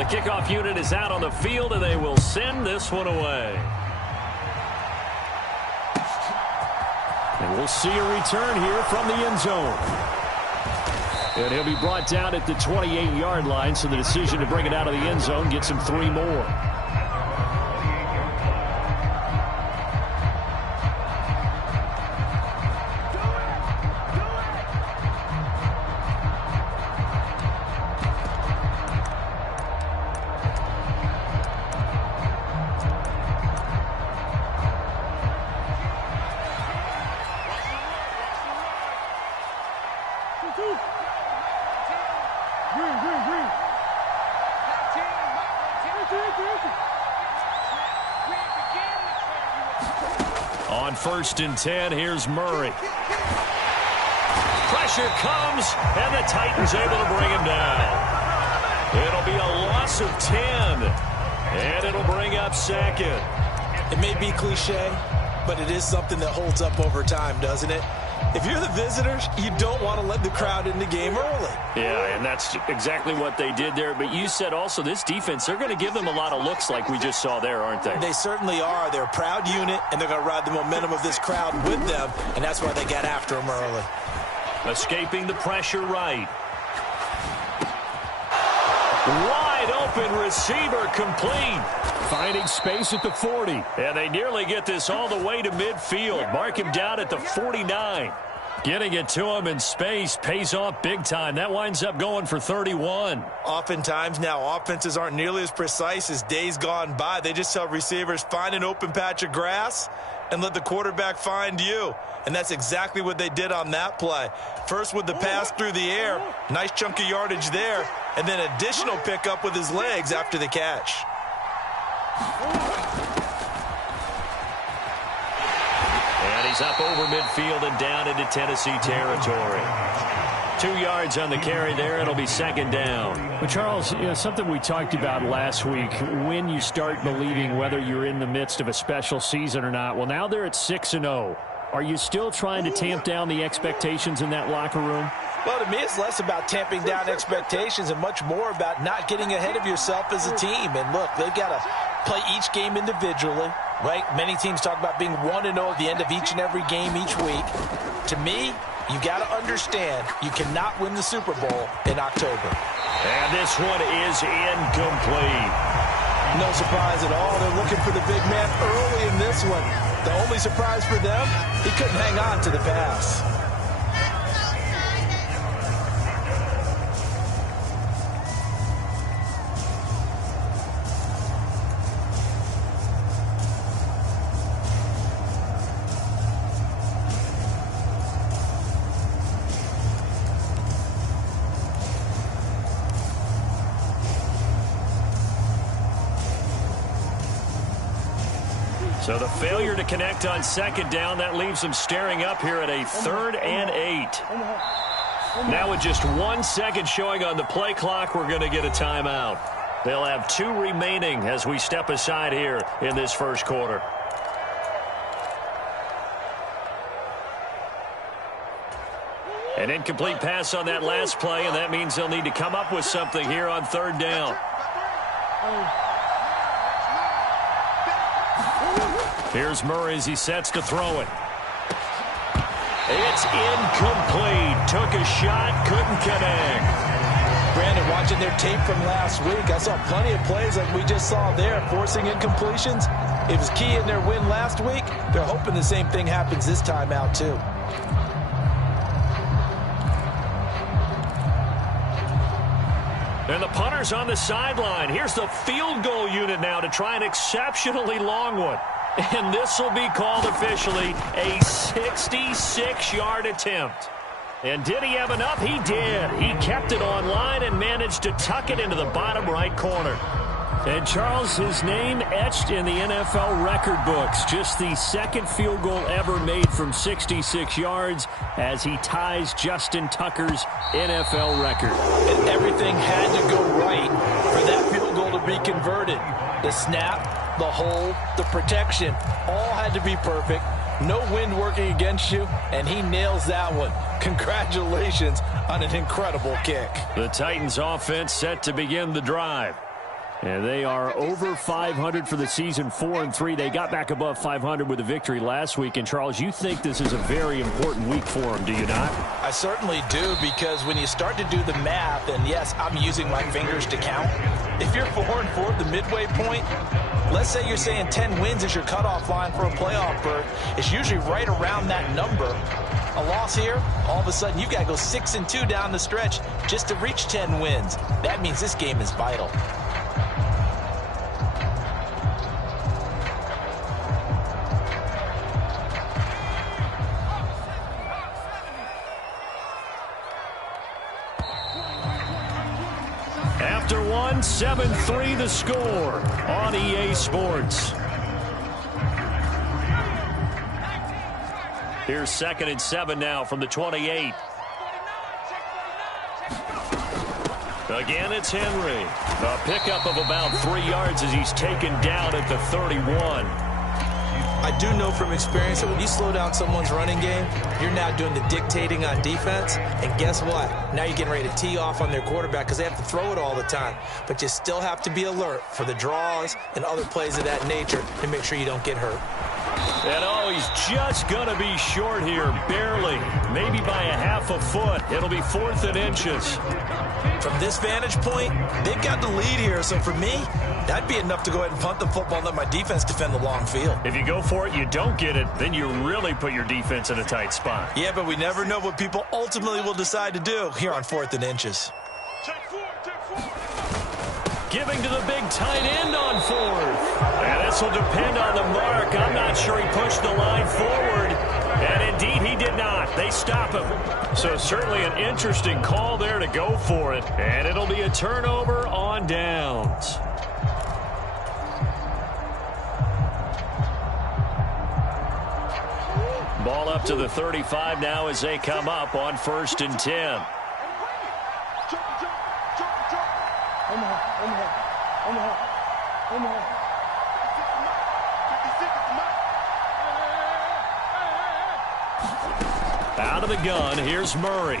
The kickoff unit is out on the field, and they will send this one away. And we'll see a return here from the end zone. And he'll be brought down at the 28-yard line, so the decision to bring it out of the end zone gets him 3 more. On 1st and 10, here's Murray. Pressure comes, and the Titans able to bring him down. It'll be a loss of 10, and it'll bring up 2nd. It may be cliche, but it is something that holds up over time, doesn't it? If you're the visitors, you don't want to let the crowd in the game early. Yeah, and that's exactly what they did there. But you said also this defense, they're going to give them a lot of looks like we just saw there, aren't they? They certainly are. They're a proud unit, and they're going to ride the momentum of this crowd with them, and that's why they got after them early. Escaping the pressure right. Wide open receiver complete. Finding space at the 40. And they nearly get this all the way to midfield. Mark him down at the 49. Getting it to him in space pays off big time. That winds up going for 31. Oftentimes now offenses aren't nearly as precise as days gone by. They just tell receivers, find an open patch of grass and let the quarterback find you. And that's exactly what they did on that play. First with the pass through the air. Nice chunk of yardage there. And then additional pickup with his legs after the catch. And he's up over midfield and down into Tennessee territory. 2 yards on the carry there. It'll be 2nd down. But Charles, something we talked about last week, when you start believing whether you're in the midst of a special season or not. Well, now they're at 6-0. Are you still trying to tamp down the expectations in that locker room? Well, to me, it's less about tamping down expectations and much more about not getting ahead of yourself as a team. And look, they've got to play each game individually, right? Many teams talk about being 1-0 at the end of each and every game each week. To me, you got to understand you cannot win the Super Bowl in October. And this one is incomplete. No surprise at all. They're looking for the big man early in this one. The only surprise for them, he couldn't hang on to the pass. So the failure to connect on 2nd down, that leaves them staring up here at a 3rd and 8. Now with just 1 second showing on the play clock, we're going to get a timeout. They'll have 2 remaining as we step aside here in this first quarter. An incomplete pass on that last play, and that means they'll need to come up with something here on 3rd down. Here's Murray as he sets to throw it. It's incomplete. Took a shot, couldn't connect. Brandon, watching their tape from last week, I saw plenty of plays like we just saw there, forcing incompletions. It was key in their win last week. They're hoping the same thing happens this time out, too. And the punter's on the sideline. Here's the field goal unit now to try an exceptionally long one. And this will be called officially a 66-yard attempt. And did he have enough? He did. He kept it on line and managed to tuck it into the bottom right corner. And Charles, his name etched in the NFL record books. Just the 2nd field goal ever made from 66 yards as he ties Justin Tucker's NFL record. And everything had to go right for that field goal to be converted. The snap, the hold, the protection, all had to be perfect. No wind working against you, and he nails that one. Congratulations on an incredible kick. The Titans offense set to begin the drive. And they are over 500 for the season, 4-3. They got back above 500 with a victory last week. And, Charles, you think this is a very important week for them, do you not? I certainly do, because when you start to do the math, and yes, I'm using my fingers to count, if you're 4-4 at the midway point, let's say you're saying 10 wins is your cutoff line for a playoff berth, it's usually right around that number. A loss here, all of a sudden you've got to go 6-2 down the stretch just to reach 10 wins. That means this game is vital. After one, 7-3 the score on EA Sports. Here's 2nd and 7 now from the 28. Again, it's Henry. A pickup of about 3 yards as he's taken down at the 31. I do know from experience that when you slow down someone's running game, you're now doing the dictating on defense. And guess what? Now you're getting ready to tee off on their quarterback because they have to throw it all the time. But you still have to be alert for the draws and other plays of that nature to make sure you don't get hurt. And oh, he's just going to be short here, barely, maybe by a half a foot. It'll be 4th and inches. From this vantage point, they've got the lead here. So for me, that'd be enough to go ahead and punt the football and let my defense defend the long field. If you go for it, you don't get it, then you really put your defense in a tight spot. Yeah, but we never know what people ultimately will decide to do here on 4th and inches. Giving to the big tight end on 4th. And this will depend on the mark. I'm not sure he pushed the line forward. And indeed, he did not. They stop him. So certainly an interesting call there to go for it. And it'll be a turnover on downs. Ball up to the 35 now as they come up on 1st and 10. Out of the gun, here's Murray.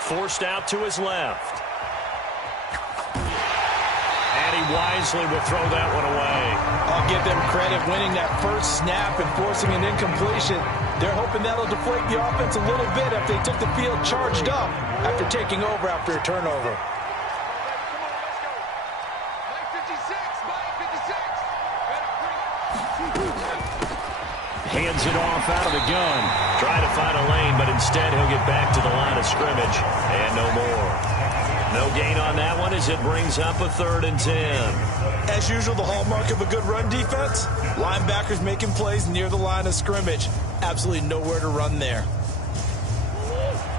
Forced out to his left. And he wisely will throw that one away. I'll give them credit winning that first snap and forcing an incompletion. They're hoping that'll deflate the offense a little bit if they took the field charged up after taking over after a turnover. Hands it off out of the gun. Trying to find a lane, but instead he'll get back to the line of scrimmage. And no more. No gain on that one as it brings up a 3rd and 10. As usual, the hallmark of a good run defense, linebackers making plays near the line of scrimmage. Absolutely nowhere to run there.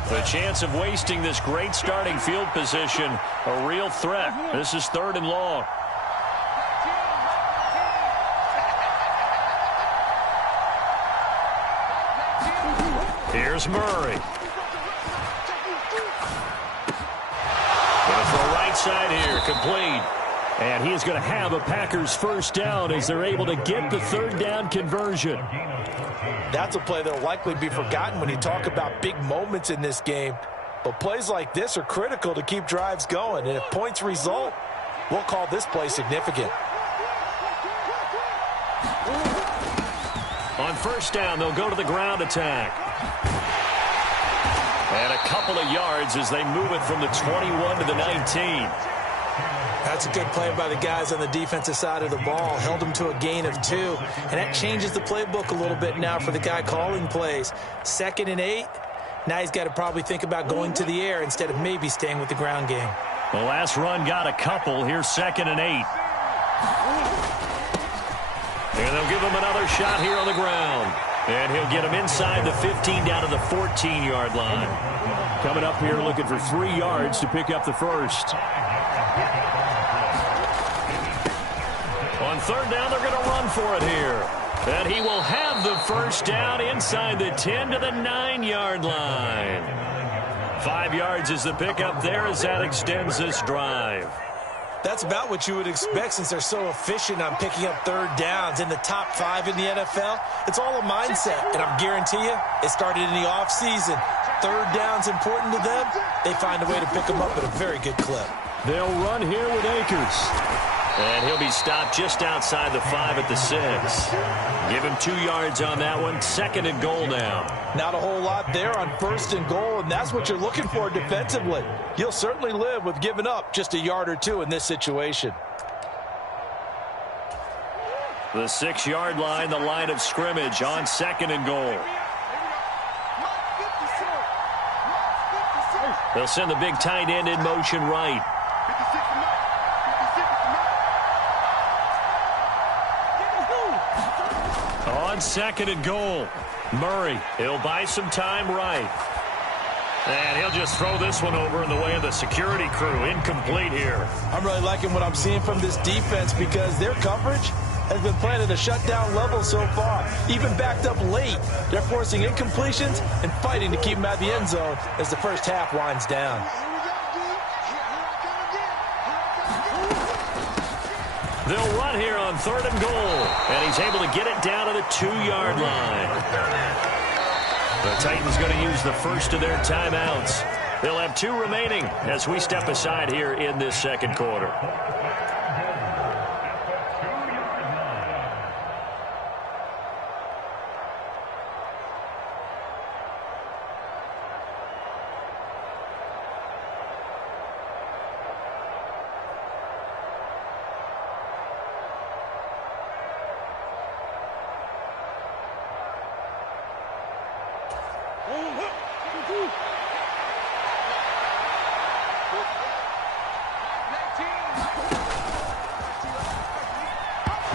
The chance of wasting this great starting field position, a real threat. This is 3rd and long. Here's Murray. Going to throw right side here, complete. And he is going to have a Packers first down as they're able to get the 3rd down conversion. That's a play that will likely be forgotten when you talk about big moments in this game. But plays like this are critical to keep drives going. And if points result, we'll call this play significant. On 1st down, they'll go to the ground attack. And a couple of yards as they move it from the 21 to the 19. That's a good play by the guys on the defensive side of the ball. Held them to a gain of 2. And that changes the playbook a little bit now for the guy calling plays. 2nd and 8. Now he's got to probably think about going to the air instead of maybe staying with the ground game. The last run got a couple. Here's 2nd and 8. And they'll give him another shot here on the ground. And he'll get him inside the 15 down to the 14-yard line. Coming up here looking for 3 yards to pick up the first. On 3rd down, they're going to run for it here. And he will have the first down inside the 10 to the 9-yard line. 5 yards is the pickup there as that extends this drive. That's about what you would expect since they're so efficient on picking up 3rd downs. In the top 5 in the NFL, it's all a mindset. And I guarantee you, it started in the offseason. 3rd down's important to them. They find a way to pick them up at a very good clip. They'll run here with Akers. And he'll be stopped just outside the 5 at the 6. Give him 2 yards on that one. 2nd and goal now. Not a whole lot there on 1st and goal, and that's what you're looking for defensively. You'll certainly live with giving up just a yard or 2 in this situation. The 6-yard line, the line of scrimmage on 2nd and goal. They'll send the big tight end in motion right. On 2nd and goal, Murray, he'll buy some time right. And he'll just throw this one over in the way of the security crew. Incomplete here. I'm really liking what I'm seeing from this defense because their coverage has been playing at a shutdown level so far. Even backed up late, they're forcing incompletions and fighting to keep them out of the end zone as the first half winds down. They'll run here on 3rd and goal, and he's able to get it down to the 2-yard line. The Titans going to use the first of their timeouts. They'll have 2 remaining as we step aside here in this 2nd quarter.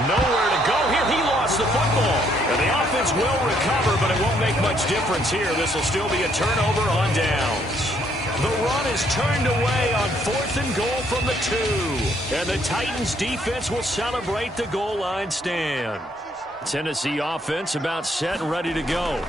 Nowhere to go here. He lost the football. And the offense will recover, but it won't make much difference here. This will still be a turnover on downs. The run is turned away on 4th and goal from the 2. And the Titans defense will celebrate the goal line stand. Tennessee offense about set and ready to go.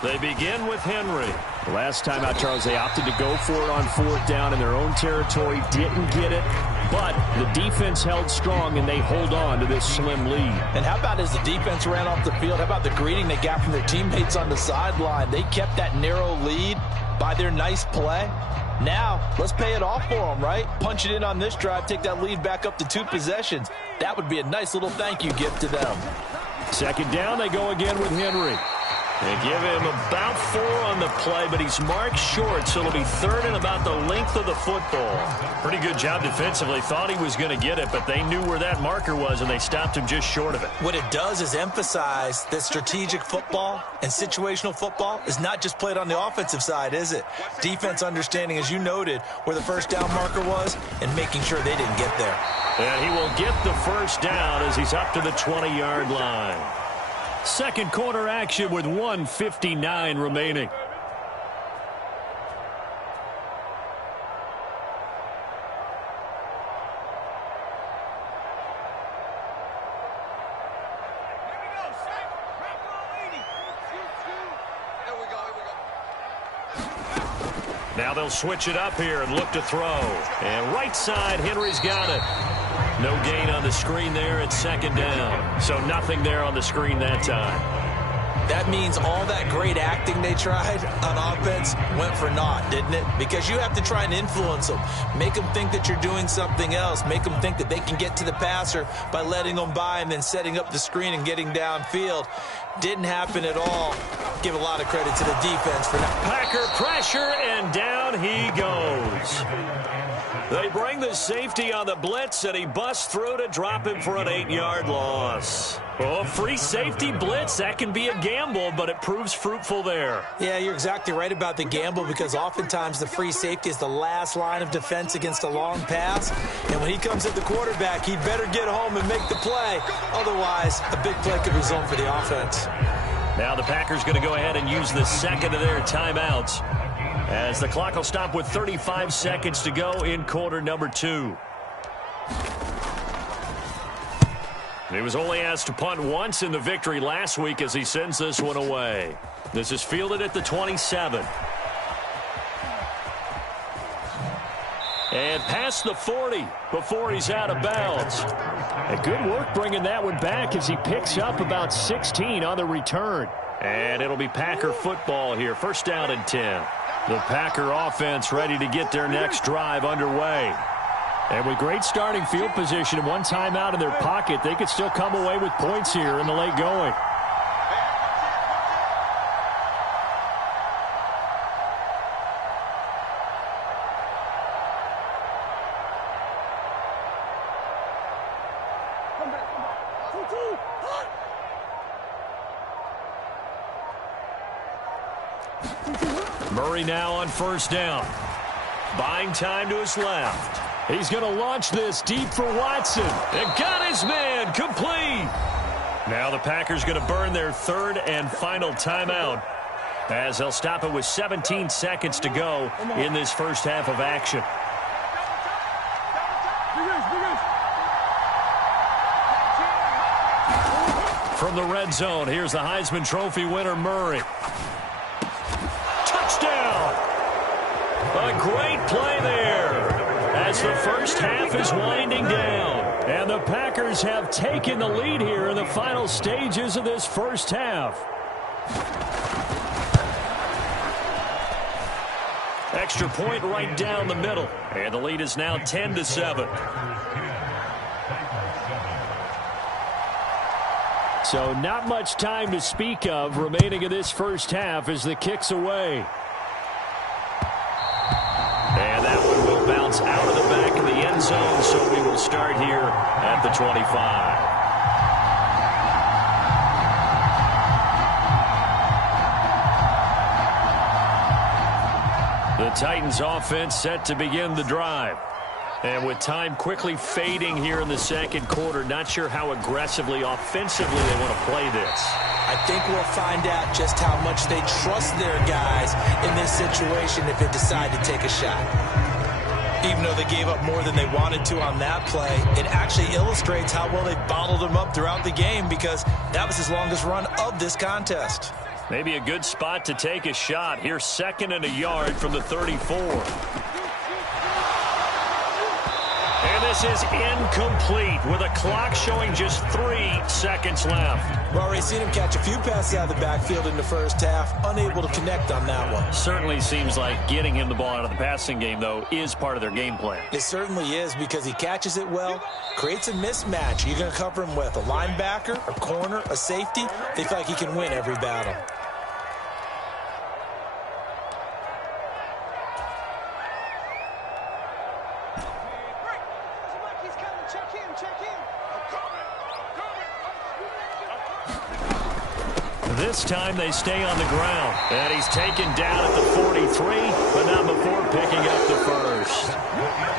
They begin with Henry. Last time out, Charles, they opted to go for it on 4th down in their own territory. Didn't get it, but the defense held strong, and they hold on to this slim lead. And how about as the defense ran off the field, how about the greeting they got from their teammates on the sideline? They kept that narrow lead by their nice play. Now, let's pay it off for them, right? Punch it in on this drive, take that lead back up to 2 possessions. That would be a nice little thank you gift to them. 2nd down, they go again with Henry. They give him about 4 on the play, but he's marked short, so it'll be 3rd and about the length of the football. Pretty good job defensively. Thought he was going to get it, but they knew where that marker was, and they stopped him just short of it. What it does is emphasize that strategic football and situational football is not just played on the offensive side, is it? Defense understanding, as you noted, where the 1st down marker was and making sure they didn't get there. And he will get the 1st down as he's up to the 20-yard line. 2nd quarter action with 1:59 remaining. Now they'll switch it up here and look to throw. And right side, Henry's got it. No gain on the screen there at 2nd down. So nothing there on the screen that time. That means all that great acting they tried on offense went for naught, didn't it? Because you have to try and influence them. Make them think that you're doing something else. Make them think that they can get to the passer by letting them by and then setting up the screen and getting downfield. Didn't happen at all. Give a lot of credit to the defense for that. Packer pressure, and down he goes. They bring the safety on the blitz, and he busts through to drop him for an 8-yard loss. Oh, free safety blitz, that can be a gamble, but it proves fruitful there. Yeah, you're exactly right about the gamble because oftentimes the free safety is the last line of defense against a long pass. And when he comes at the quarterback, he better get home and make the play. Otherwise, a big play could result for the offense. Now the Packers going to go ahead and use the 2nd of their timeouts, as the clock will stop with 35 seconds to go in quarter number 2. He was only asked to punt once in the victory last week as he sends this one away. This is fielded at the 27. And past the 40 before he's out of bounds. And good work bringing that one back as he picks up about 16 on the return. And it'll be Packer football here. 1st down and 10. The Packer offense ready to get their next drive underway. And with great starting field position and one timeout in their pocket, they could still come away with points here in the late going. Murray now on first down. Buying time to his left. He's going to launch this deep for Watson. And got his man complete. Now the Packers going to burn their third and final timeout as they'll stop it with 17 seconds to go in this first half of action. From the red zone, here's the Heisman Trophy winner, Murray. Touchdown! A great play there as the first half is winding down. And the Packers have taken the lead here in the final stages of this first half. Extra point right down the middle. And the lead is now 10-7. So not much time to speak of remaining in this first half as the kick's away. And that one will bounce out of the back of the end zone, so we will start here at the 25. The Titans offense set to begin the drive. And with time quickly fading here in the second quarter, not sure how aggressively, offensively they want to play this. I think we'll find out just how much they trust their guys in this situation if they decide to take a shot. Even though they gave up more than they wanted to on that play, it actually illustrates how well they bottled him up throughout the game because that was his longest run of this contest. Maybe a good spot to take a shot. Here's 2nd and a yard from the 34. And this is incomplete with a clock showing just 3 seconds left. We've already seen him catch a few passes out of the backfield in the first half, unable to connect on that one. Certainly seems like getting him the ball out of the passing game, though, is part of their game plan. It certainly is because he catches it well, creates a mismatch. You're going to cover him with a linebacker, a corner, a safety. They feel like he can win every battle. This time they stay on the ground. And he's taken down at the 43, but not before picking up the first.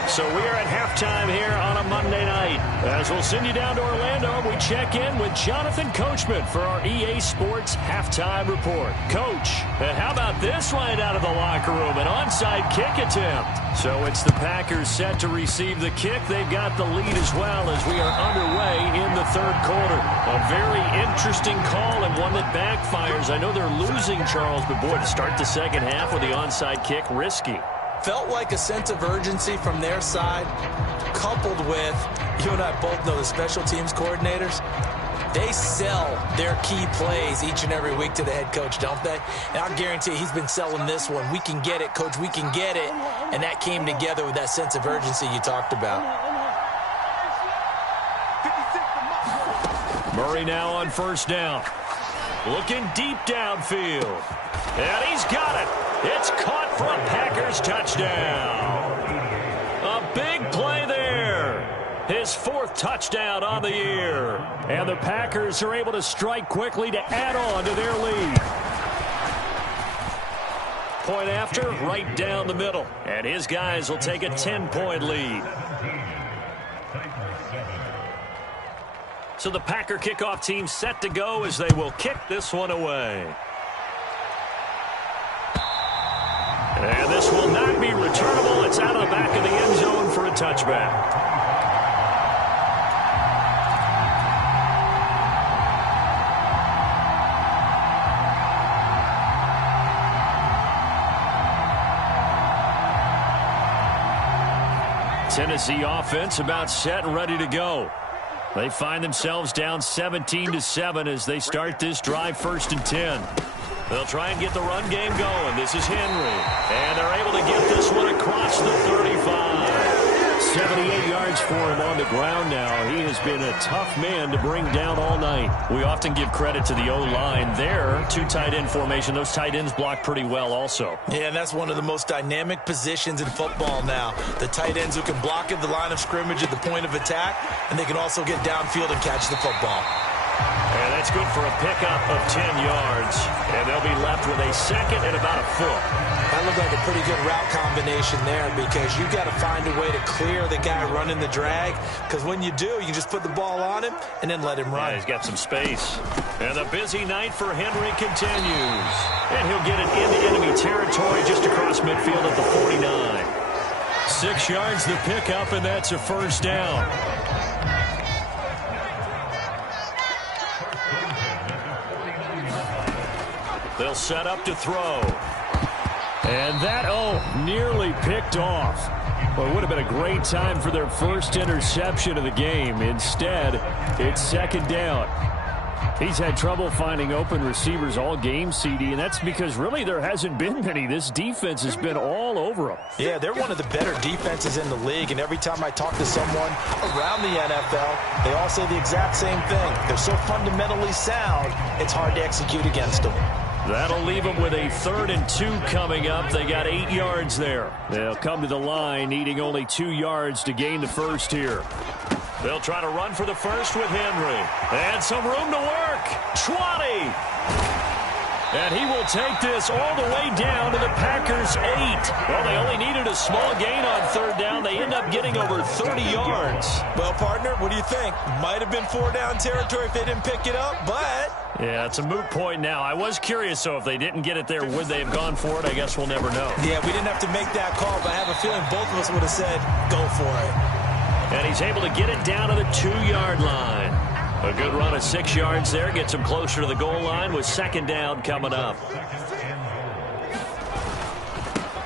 So we are at halftime here on a Monday night. As we'll send you down to Orlando, we check in with Jonathan Coachman for our EA Sports Halftime Report. Coach, how about this right out of the locker room? An onside kick attempt. So it's the Packers set to receive the kick. They've got the lead as well as we are underway in the third quarter. A very interesting call and one that backfires. I know they're losing, Charles, but boy, to start the second half with the onside kick, risky. Felt like a sense of urgency from their side, coupled with, you and I both know the special teams coordinators, they sell their key plays each and every week to the head coach, don't they? And I guarantee he's been selling this one. We can get it, coach, we can get it. And that came together with that sense of urgency you talked about. Murray now on first down. Looking deep downfield. And he's got it. It's caught for a Packers touchdown. A big play there. His 4th touchdown on the year. And the Packers are able to strike quickly to add on to their lead. Point after, right down the middle. And his guys will take a 10-point lead. So the Packer kickoff team set to go as they will kick this one away. And this will not be returnable. It's out of the back of the end zone for a touchback. Tennessee offense about set and ready to go. They find themselves down 17-7 as they start this drive 1st and 10. They'll try and get the run game going. This is Henry. And they're able to get this one across the 35. 78 yards for him on the ground now. He has been a tough man to bring down all night. We often give credit to the O-line there. 2 tight end formation. Those tight ends block pretty well also. Yeah, and that's one of the most dynamic positions in football now. The tight ends who can block at the line of scrimmage at the point of attack, and they can also get downfield and catch the football. And that's good for a pickup of 10 yards. And they'll be left with a second and about a foot. That looked like a pretty good route combination there because you've got to find a way to clear the guy running the drag. Because when you do, you just put the ball on him and then let him run. Yeah, he's got some space. And the busy night for Henry continues. And he'll get it into enemy territory just across midfield at the 49. 6 yards the pickup, and that's a first down. They'll set up to throw. And that, nearly picked off. Well, it would have been a great time for their first interception of the game. Instead, it's second down. He's had trouble finding open receivers all game, CD, and that's because really there hasn't been many. This defense has been all over them. Yeah, they're one of the better defenses in the league, and every time I talk to someone around the NFL, they all say the exact same thing. They're so fundamentally sound, it's hard to execute against them. That'll leave them with a 3rd and 2 coming up. They got 8 yards there. They'll come to the line needing only 2 yards to gain the first here. They'll try to run for the first with Henry. And some room to work. 20. And he will take this all the way down to the Packers' 8. Well, they only needed a small gain on 3rd down. They end up getting over 30 yards. Well, partner, what do you think? Might have been 4-down territory if they didn't pick it up, but... Yeah, it's a moot point now. I was curious, so if they didn't get it there, would they have gone for it? I guess we'll never know. Yeah, we didn't have to make that call, but I have a feeling both of us would have said, go for it. And he's able to get it down to the 2-yard line. A good run of 6 yards there gets him closer to the goal line with second down coming up.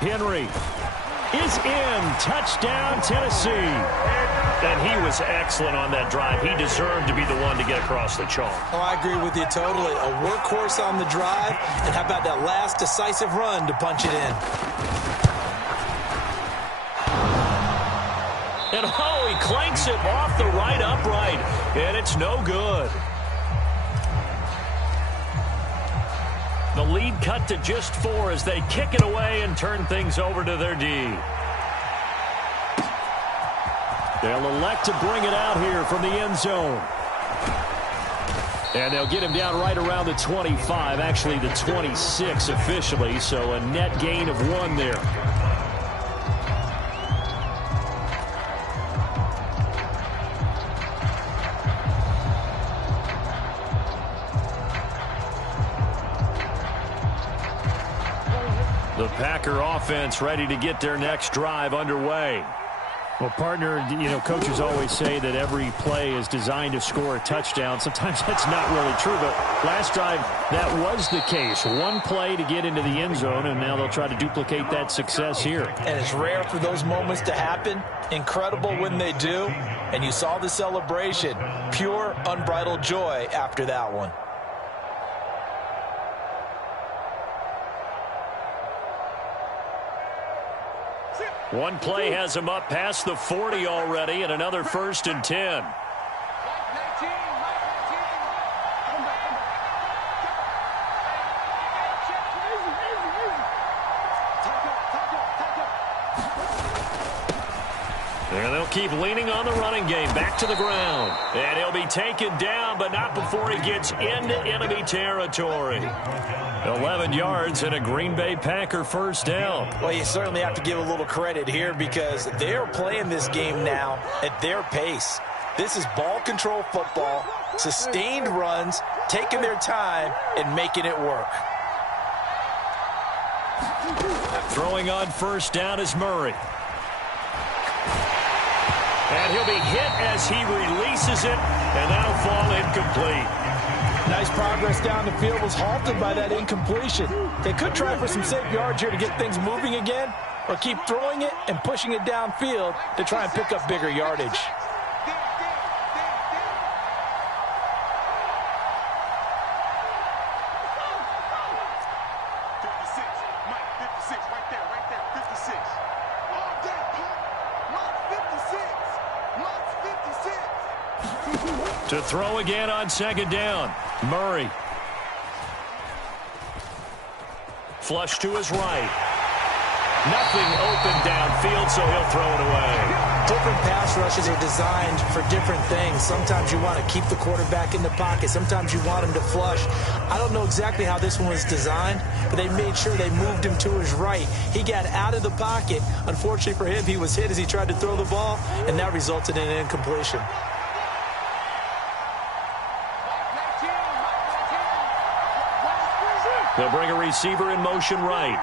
Henry is in. Touchdown, Tennessee. And he was excellent on that drive. He deserved to be the one to get across the chalk. Oh, I agree with you totally. A workhorse on the drive, and how about that last decisive run to punch it in? And he clanks it off the right upright, and it's no good. The lead cut to just 4 as they kick it away and turn things over to their D. They'll elect to bring it out here from the end zone. And they'll get him down right around the 25, actually the 26 officially, so a net gain of 1 there. The Packer offense ready to get their next drive underway. Well, partner, coaches always say that every play is designed to score a touchdown. Sometimes that's not really true, but last drive, that was the case. 1 play to get into the end zone, and now they'll try to duplicate that success here. And it's rare for those moments to happen. Incredible when they do. And you saw the celebration. Pure, unbridled joy after that one. One play has him up past the 40 already, and another 1st and 10. And they'll keep leaning on the running game. Back to the ground. And he'll be taken down, but not before he gets into enemy territory. 11 yards and a Green Bay Packer first down. Well, you certainly have to give a little credit here because they're playing this game now at their pace. This is ball control football, sustained runs, taking their time and making it work. Throwing on first down is Murray. And he'll be hit as he releases it, and that'll fall incomplete. Nice progress down the field, was halted by that incompletion. They could try for some safe yards here to get things moving again, or keep throwing it and pushing it downfield to try and pick up bigger yardage. Right there, 56. To throw again on second down. Murray. Flush to his right. Nothing open downfield, so he'll throw it away. Different pass rushes are designed for different things. Sometimes you want to keep the quarterback in the pocket. Sometimes you want him to flush. I don't know exactly how this one was designed, but they made sure they moved him to his right. He got out of the pocket. Unfortunately for him, he was hit as he tried to throw the ball, and that resulted in an incompletion. They'll bring a receiver in motion right.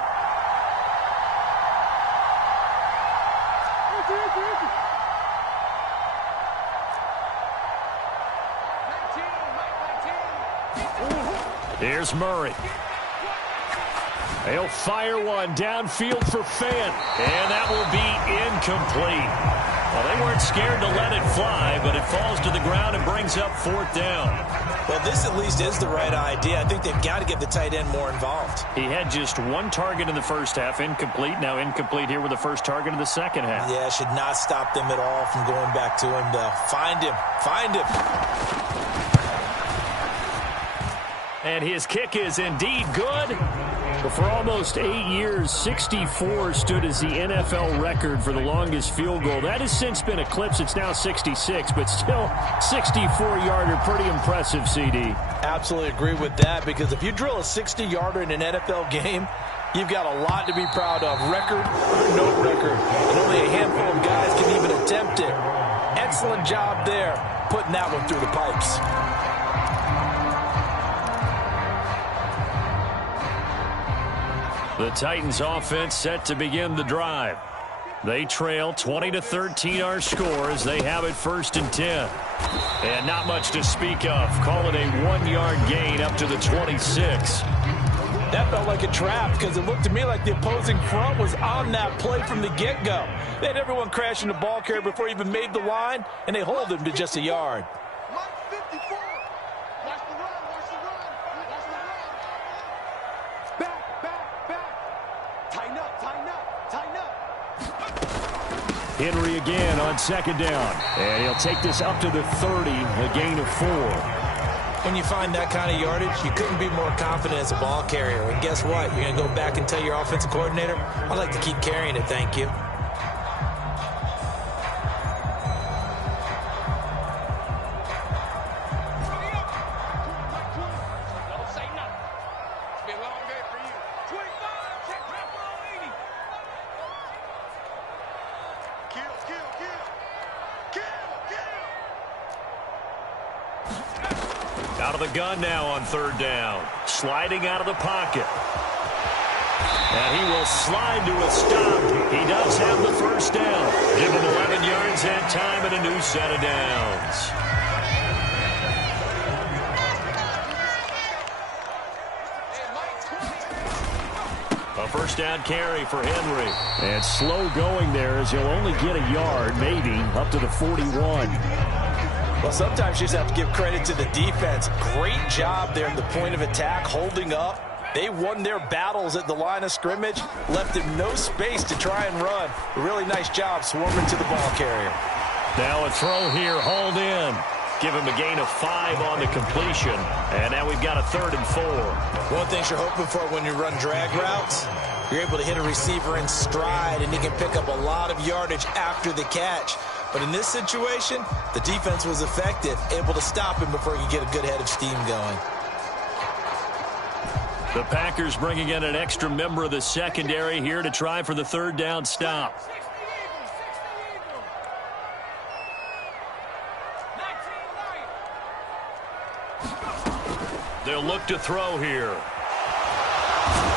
Here's Murray. They'll fire one downfield for Fant, and that will be incomplete. Well, they weren't scared to let it fly, but it falls to the ground and brings up fourth down. Well, this at least is the right idea. I think they've got to get the tight end more involved. He had just one target in the first half, incomplete. Now incomplete here with the first target in the second half. Yeah, should not stop them at all from going back to him, though. Find him. Find him. And his kick is indeed good. But for almost 8 years, 64 stood as the NFL record for the longest field goal. That has since been eclipsed. It's now 66, but still 64-yarder. Pretty impressive, CD. Absolutely agree with that, because if you drill a 60-yarder in an NFL game, you've got a lot to be proud of. Record or no record. And only a handful of guys can even attempt it. Excellent job there, putting that one through the pipes. The Titans offense set to begin the drive. They trail 20-13 our score as they have it 1st and 10. And not much to speak of. Call it a 1-yard gain up to the 26. That felt like a trap, because it looked to me like the opposing front was on that play from the get-go. They had everyone crashing the ball carrier before he even made the line, and they hold him to just a yard. Henry again on second down. And he'll take this up to the 30, a gain of 4. When you find that kind of yardage, you couldn't be more confident as a ball carrier. And guess what? You're going to go back and tell your offensive coordinator, I'd like to keep carrying it, thank you. Out of the gun now on 3rd down. Sliding out of the pocket. And he will slide to a stop. He does have the 1st down. Give him 11 yards that time and a new set of downs. A 1st down carry for Henry. And slow going there as he'll only get a yard, maybe, up to the 41. Well, sometimes you just have to give credit to the defense. Great job there at the point of attack, holding up. They won their battles at the line of scrimmage, left him no space to try and run. A really nice job swarming to the ball carrier. Now a throw here, hauled in. Give him a gain of 5 on the completion. And now we've got a 3rd and 4. One thing you're hoping for when you run drag routes, you're able to hit a receiver in stride, and he can pick up a lot of yardage after the catch. But in this situation, the defense was effective, able to stop him before he could get a good head of steam going. The Packers bringing in an extra member of the secondary here to try for the 3rd down stop. They'll look to throw here.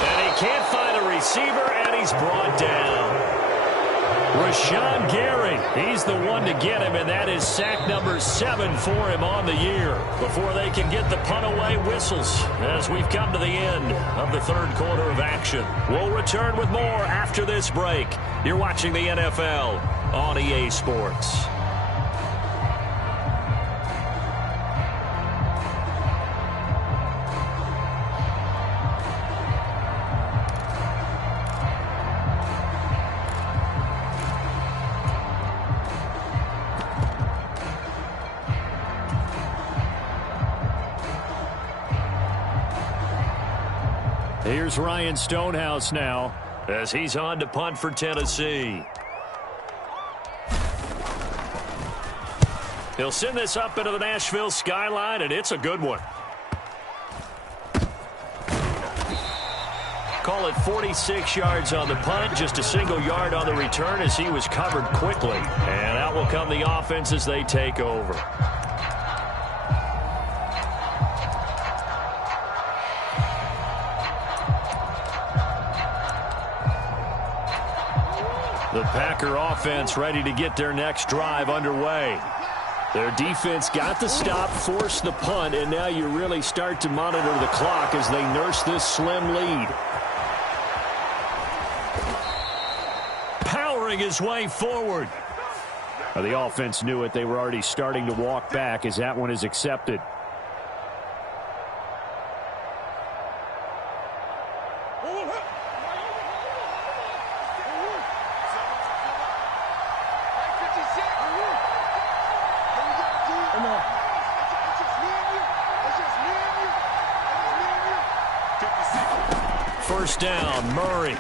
And he can't find a receiver, and he's brought down. Rashawn Gary, he's the one to get him, and that is sack number 7 for him on the year. Before they can get the punt away, whistles as we've come to the end of the 3rd quarter of action. We'll return with more after this break. You're watching the NFL on EA Sports. Here's Ryan Stonehouse now as he's on to punt for Tennessee. He'll send this up into the Nashville skyline, and it's a good one. Call it 46 yards on the punt, just a single yard on the return as he was covered quickly. And out will come the offense as they take over. The Packer offense ready to get their next drive underway. Their defense got the stop, forced the punt, and now you really start to monitor the clock as they nurse this slim lead. Powering his way forward. Now, the offense knew it. They were already starting to walk back as that one is accepted. First down, Murray.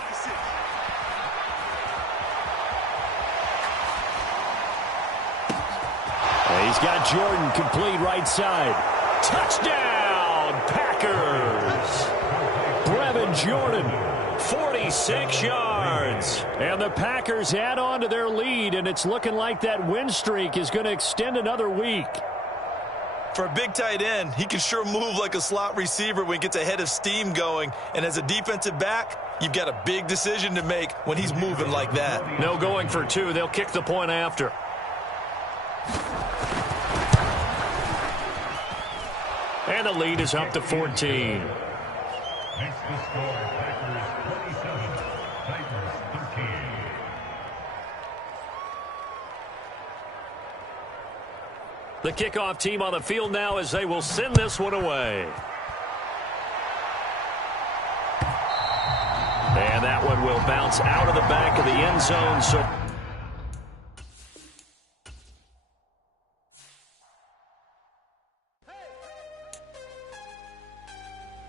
He's got Jordan complete right side. Touchdown, Packers. Brevin Jordan, 46 yards. And the Packers add on to their lead, and it's looking like that win streak is going to extend another week. For a big tight end, he can sure move like a slot receiver when he gets a head of steam going. And as a defensive back, you've got a big decision to make when he's moving like that. No going for two. They'll kick the point after. And the lead is up to 14. The kickoff team on the field now as they will send this one away. And that one will bounce out of the back of the end zone. So